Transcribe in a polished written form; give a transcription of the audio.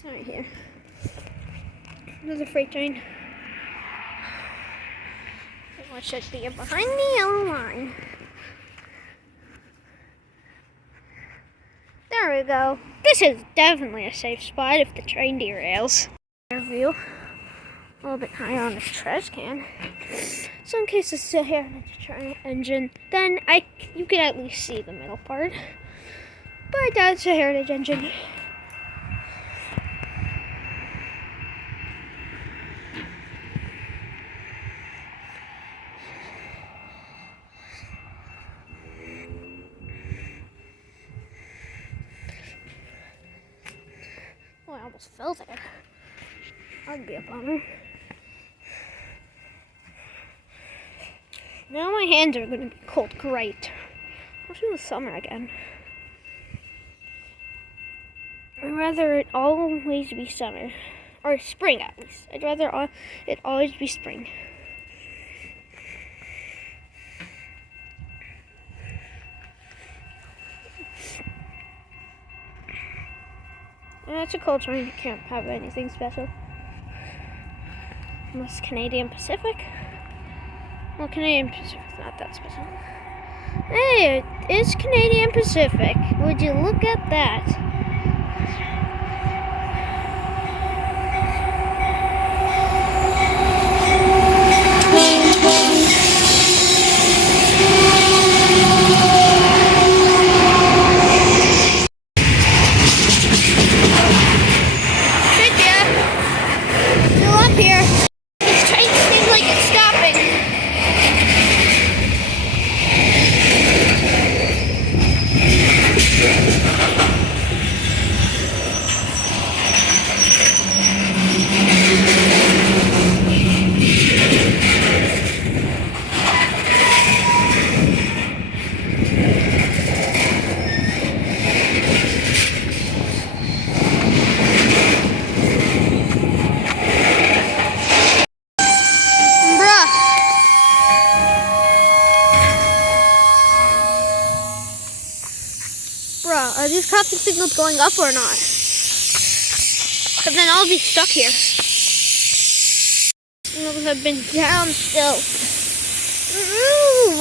Sorry, here. There's a freight train. What should be behind the yellow line? There we go. This is definitely a safe spot if the train derails. View. A little bit higher on this trash can. So in case it's a heritage train engine, then you can at least see the middle part. But I doubt it's a heritage engine. Oh, I almost fell there. That'd be a bummer. Now my hands are gonna be cold. Great. I'll do the summer again. I'd rather it always be summer. Or spring, at least. I'd rather it always be spring. Yeah, it's a cold train. You can't have anything special. Unless Canadian Pacific. Well, Canadian Pacific's not that special. Hey, it's Canadian Pacific. Would you look at that? Are these traffic signals going up or not? Because then I'll be stuck here. Signals have been down still. Move!